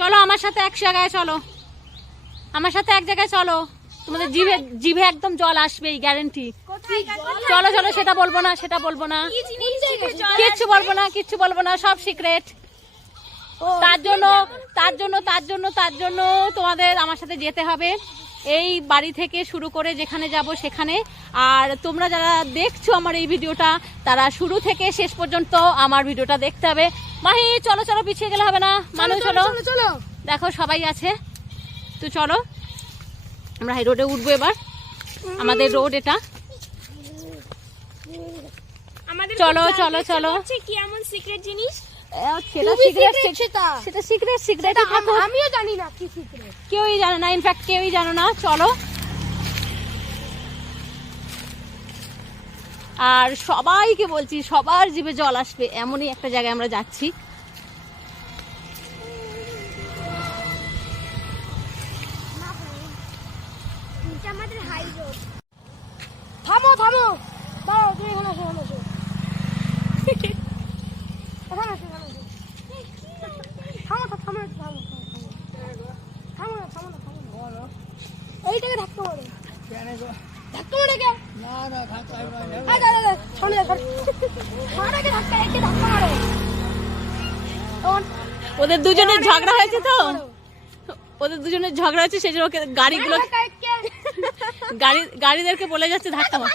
চলো আমার সাথে এক জায়গায় চলো, আমার সাথে এক জায়গায় চলো, তোমাদের জিভে জিভে একদম জল আসবেই গ্যারান্টি। চলো চলো, সেটা বলবো না, সেটা বলবো না, কিচ্ছু বলবো না, কিচ্ছু বলবো না, সব সিক্রেট। তার জন্য তোমাদের আমার সাথে যেতে হবে, এই বাড়ি থেকে শুরু করে যেখানে যাব সেখানে। আর তোমরা যারা দেখছো আমার এই ভিডিওটা, তারা শুরু থেকে শেষ পর্যন্ত আমার ভিডিওটা দেখতে হবে। মাহি চলো চলো, পিছিয়ে গেলে হবে না, মানুষ চলো চলো, দেখো সবাই আছে তো চলো আমরা হাই রোডে উঠবো এবার, আমাদের রোড এটা। চলো চলো চলো, কি এমন সিক্রেট জিনিস সেটা সিক্রেট, আমিও জানি না কি সিক্রেট, কেউই জানে না, ইনফ্যাক্ট কেউই জানো না। চলো, আর সবাইকে বলছি, সবার জিভে জল আসবে, এমনই একটা জায়গায় আমরা যাচ্ছি। আমাদের হাই রোড। থামো থামো, দাঁড়াও, তুমি এখানে আসো, এখানে আসো, এখানে আসো, থামো থামো থামো থামো থামো থামো, এইটাকে ধাক্কা মারো, ধাক্কা মারো কে? না না, ধাক্কা মারো, সামনে দেখো, মারাকে ধাক্কা, একে ধাক্কা মারো। ওদের দুজনের ঝগড়া হয়েছে তো, ওদের দুজনের ঝগড়া হচ্ছে, সেই জন্য গাড়িগুলো গাড়িদেরকে বলে যাচ্ছে ধাক্কা মার।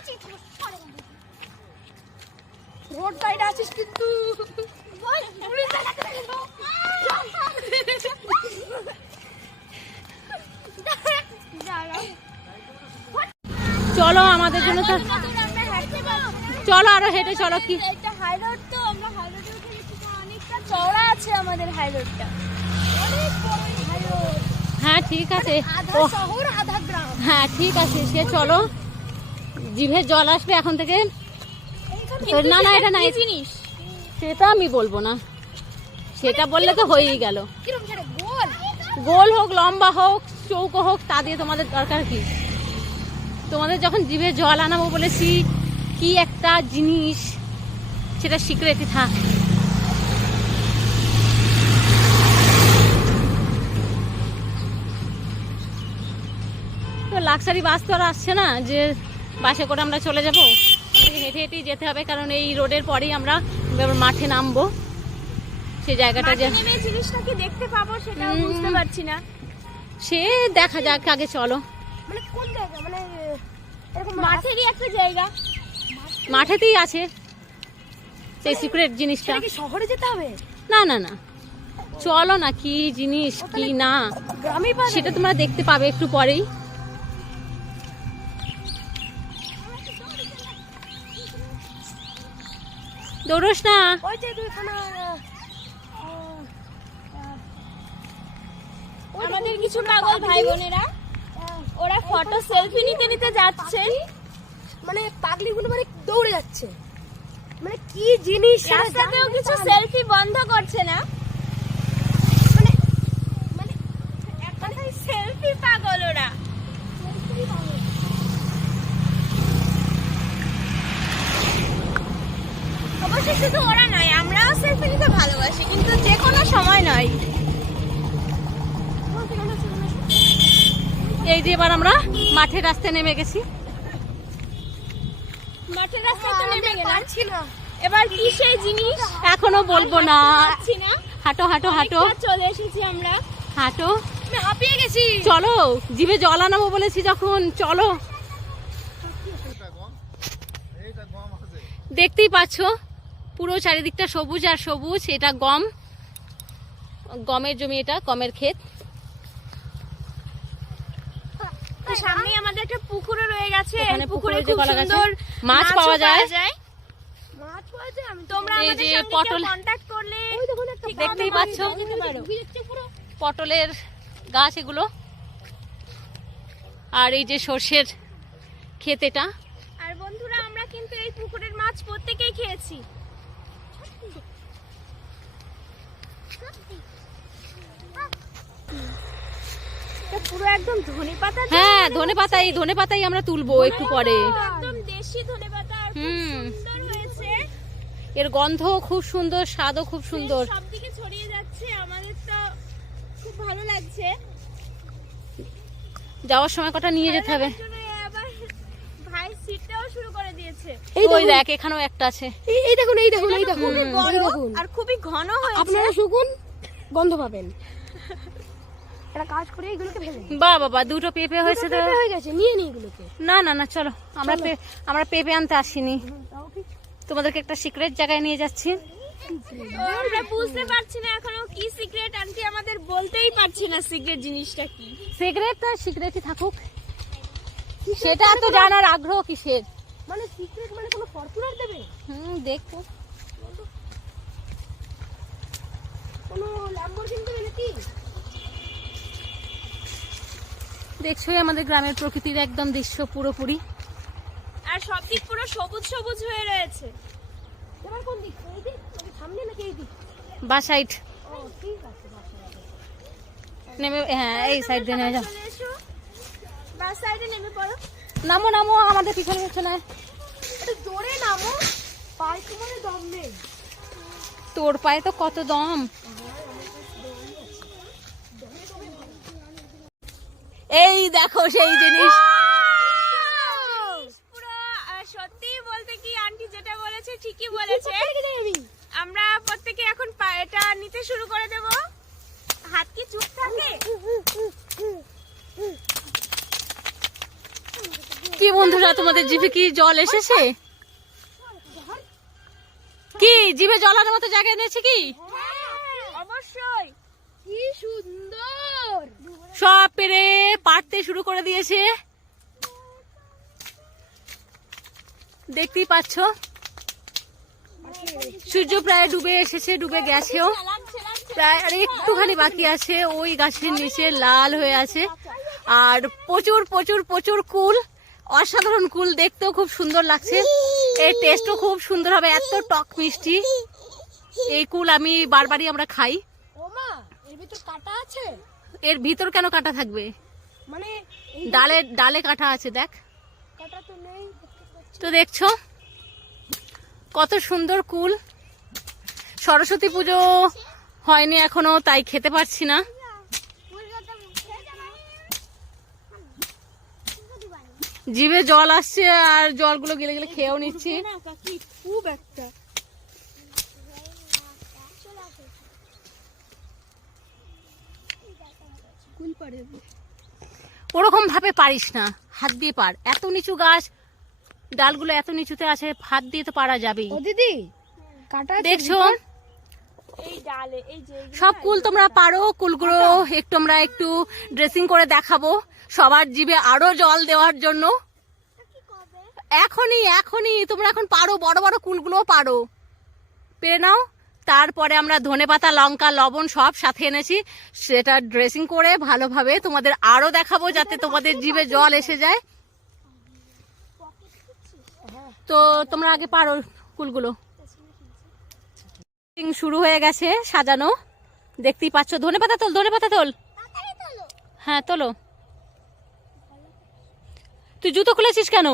রোড সাইডে আছিস কিন্তু চলো আমাদের জন্য তো, চলো আরো হেঁটে চলো। কি এটা হাই রোড, তো আমরা হাই রোডে উঠে গেছি, তো অনেকটা চওড়া আছে আমাদের হাই রোডটা, অনেক বড় হাই রোড। হ্যাঁ ঠিক আছে, আধা শহর আধা গ্রাম। হ্যাঁ ঠিক আছে, সে চলো, জিভে জল আসবে এখন থেকে। না না, এটা নাই জিনিস, সেটা আমি বলবো না, সেটা বললে তো হয়েই গেল। কিরকম সেটা? গোল গোল হোক, লম্বা হোক, চৌকো হোক, তা দিয়ে তোমাদের দরকার কি? তোমাদের যখন জিভে জল আনাবো বলেছি, কি একটা জিনিস, সেটা সিক্রেটই থাক। তো লাক্সারি বাস তো আর আসছে না যে বাসে করে আমরা চলে যাবো, হেঁটে হেঁটেই যেতে হবে, কারণ এই রোডের পরেই আমরা মাঠে নামবো। সেই জায়গাটা যে জিনিসটা কি দেখতে পাবো সেটাও বুঝতে পারছি না, সে দেখা যাক, আগে চলো। মানে কোন জায়গা, মানে এরকম মাঠেরই একটা জায়গা, মাঠেতেই আছে সেই সিক্রেট জিনিসটা। কি শহরে যেতে হবে? না না না, চলো না, কি জিনিস কি না সেটা তোমরা দেখতে পাবে একটু পরেই। দৌড়োস না, আমাদের কিছু পাগল ভাই বোনেরা, ওরা ফটো সেলফি নিতে নিতে যাচ্ছে, মানে পাগলিগুলো মানে দৌড়ে যাচ্ছে, মানে কি জিনিস, রাস্তাতেও কিছু সেলফি বন্ধ করছে না, মানে মানে একটা সেলফি পাগল ওরা। অবশ্যই শুধু ওরা নয়, আমরাও সেলফি নিতে ভালোবাসি, কিন্তু যে কোনো সময় নয়। এই যে এবার আমরা মাঠের রাস্তায় নেমে গেছি। মাঠের রাস্তায় তো নেমে গেলাম, এবার কি সেই জিনিস এখনো বলবো না, পাচ্ছি না। হাঁটো হাঁটো হাঁটো, চলে এসেছি আমরা, হাঁটো, আমি হাঁপিয়ে গেছি। চলো, জিভে জল আনাবো বলেছি যখন, চলো। দেখতেই পাচ্ছ পুরো চারিদিকটা সবুজ আর সবুজ, এটা গমের জমি, এটা গমের ক্ষেত। সামনে আমাদের একটা পুকুরও রয়ে গেছে, এখানে পুকুরে পুকুরে খুব কলা গাছে সুন্দর মাছ পাওয়া যায়। মাছ পাওয়া যায়, তোমরা এই আমাদের যে সঙ্গে পটল কন্টাক্ট করলে দেখতেই পাচ্ছ, পটলের গাছ এগুলো, আর এই যে সর্ষের ক্ষেত এটা। আর বন্ধুরা, আমরা কিন্তু এই পুকুরের মাছ প্রত্যেকেই খেয়েছি। পুরো একদম ধনেপাতা, হ্যাঁ ধনেপাতা, এই ধনেপাতাই আমরা তুলবো একটু পরে। একদম দেশি ধনেপাতা, আর খুব সুন্দর হয়েছে, এর গন্ধ খুব সুন্দর, স্বাদও খুব সুন্দর, সবদিকে ছড়িয়ে যাচ্ছে। আমাদের তো খুব লাগছে। যাওয়ার সময় কটা নিয়ে যেতে হবে। আবার ভাই সিটটাও শুরু করে দিয়েছে। ওই দেখ এখানেও একটা আছে। এই দেখুন এই দেখুন এই দেখুন আর খুবই ঘন হয়েছে। আপনারা শুকুন গন্ধ পাবেন। একটা কাজ করে এগুলোকে ফেলে দিন। বাহ বাবা, দুটো পেঁপে হয়েছে তো। পেঁপে হয়ে গেছে, নিয়ে নিই এগুলোকে। না না না, চলো আমরা পেঁপে আনতে আসিনি, তোমাদেরকে একটা সিক্রেট জায়গায় নিয়ে যাচ্ছি। আমরা বুঝতে পারছি না এখনো কি সিক্রেট, আন্টি আমাদের বলতেই পারছি না সিক্রেট জিনিসটা কি। সিক্রেট তো সিক্রেটই থাকুক, সেটা তো জানার আগ্রহ কিসের। মানে সিক্রেট মানে কোনো ফরচুনার দেবে? দেখো কোনো ল্যাম্বরগিনি দেবে নাকি? দেখছোই আমাদের গ্রামের প্রকৃতির একদম দৃশ্য পুরোপুরি, আর সব দিক পুরো সবুজ সবুজ হয়ে রয়েছে। এবার কোন দিক? এই দিক সামনে নাকি এই দিক? বা সাইড ও ঠিক আছে, নেমে, হ্যাঁ এই সাইড দিয়ে নেমে যাও। বাস সাইডে নেমে পড়ো। নামো নামো, আমাদের পিছনে পিছনে। একটু জোরে নামো, পায়ে তোমার দম নেই। তোর পায়ে তো কত দম। এই দেখো সেই জিনিস। পুরো সত্যি বলতে কি আন্টি যেটা বলেছে ঠিকই বলেছে। আমরা প্রত্যেকে এখন এটা নিতে শুরু করে দেব। হাত কি চুপ থাকে? কি বন্ধুরা, তোমাদের জিভে কি জল এসেছে? কি জিভে জল আনার মতো জায়গা এনেছে কি? অবশ্যই। কি সুন্দর, সব পেরে পাড়তে শুরু করে দিয়েছে, দেখতেই পাচ্ছ। সূর্য প্রায় ডুবে এসেছে, ডুবে গেছেও, প্রায় আর একটুখানি বাকি আছে। ওই গাছের নিচে লাল হয়ে আছে, আর প্রচুর প্রচুর প্রচুর কুল, অসাধারণ কুল, দেখতেও খুব সুন্দর লাগছে। এর টেস্টও খুব সুন্দর হবে, এত টক মিষ্টি এই কুল। আমি বারবারই আমরা খাই। ওমা, এর ভিতর কাটা আছে? এর ভিতর কেন কাটা থাকবে? মানে ডালে ডালে কাটা আছে, দেখ। কাটা তো নেই। তো দেখছো কত সুন্দর কুল। সরস্বতী পুজো হয়নি এখনো, তাই খেতে পারছি না। জিভে জল আসছে, আর জলগুলো গেলে গেলে খেয়েও নিচ্ছি। খুব একটা কুল পারে, ওরকম ভাবে পারিস না, হাত দিয়ে পার। এত নিচু গাছ, ডালগুলো এত নিচুতে আছে, হাত দিয়ে তো পারা যাবেই। ও দিদি কাটা দেখছো এই ডালে, এই যে সব কুল তোমরা পারো। কুলগুলো একটু আমরা একটু ড্রেসিং করে দেখাবো সবার জিভে আরো জল দেওয়ার জন্য। এখনই এখনই তোমরা এখন পারো, বড় বড় কুলগুলো পারো, পেরে নাও। তারপরে আমরা ধনেপাতা, লঙ্কা, লবণ সব সাথে এনেছি, সেটা ড্রেসিং করে ভালোভাবে তোমাদের আরো দেখাবো, যাতে তোমাদের জিভে জল এসে যায়। তো তোমরা আগে পারো কুলগুলো। শুরু হয়ে গেছে সাজানো, দেখতেই পাচ্ছ। ধনেপাতা তোল, ধনেপাতা তোল। হ্যাঁ তোলো। তুই জুতো খুলেছিস কেন?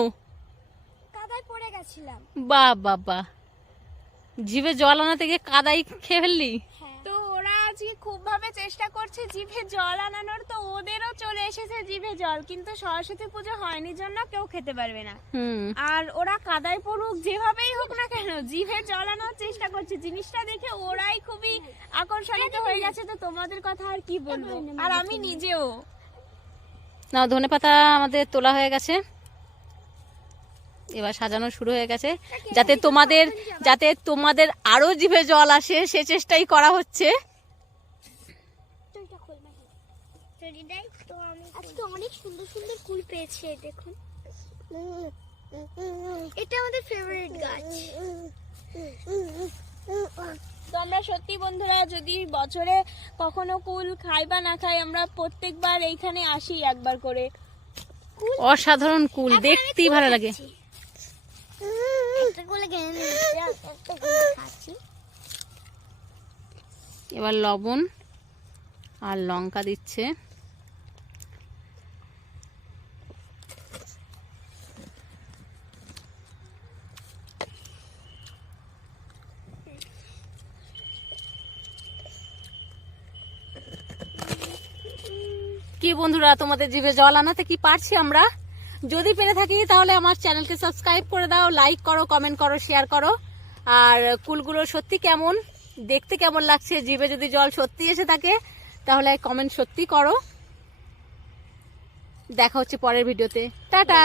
কাদায় পড়ে গেছিলাম। বাহ বাহ বাহ, জিভে জল আনাতে গিয়ে কাদাই খেয়ে ফেললি। তো ওরা আজকে খুব ভাবে চেষ্টা করছে জিভে জল আনানোর, তো ওদেরও চলে এসেছে জিভে জল, কিন্তু সরস্বতী পুজো হয়নি জন্য কেউ খেতে পারবে না। আর ওরা কাদায় পড়ুক যেভাবেই হোক না কেন জিভে জল আনার চেষ্টা করছে। জিনিসটা দেখে ওরাই খুবই আকর্ষিত হয়ে গেছে। তো তোমাদের কথা আর কি বলবো, আর আমি নিজেও। না, ধনেপাতা আমাদের তোলা হয়ে গেছে, এবার সাজানো শুরু হয়ে গেছে, যাতে তোমাদের আরো জিভে জল আসে সে চেষ্টাই করা হচ্ছে। আজকে অনেক সুন্দর সুন্দর কুল পেয়েছে, দেখুন। এটা আমাদের ফেভারিট গাছ। তো আমরা সত্যি বন্ধুরা, যদি বছরে কখনো কুল খাই বা না খাই, আমরা প্রত্যেকবার এইখানে আসি একবার করে। অসাধারণ কুল, দেখতেই ভালো লাগে। এবার লবণ আর লঙ্কা দিচ্ছে। কি বন্ধুরা, তোমাদের জিভে জল আনাতে কি পারছি আমরা? যদি পেরে থাকি তাহলে আমার চ্যানেলকে সাবস্ক্রাইব করে দাও, লাইক করো, কমেন্ট করো, শেয়ার করো। আর কুলগুলো সত্যি কেমন দেখতে, কেমন লাগছে, জিভে যদি জল সত্যি এসে থাকে তাহলে কমেন্ট সত্যি করো। দেখা হচ্ছে পরের ভিডিওতে। টাটা।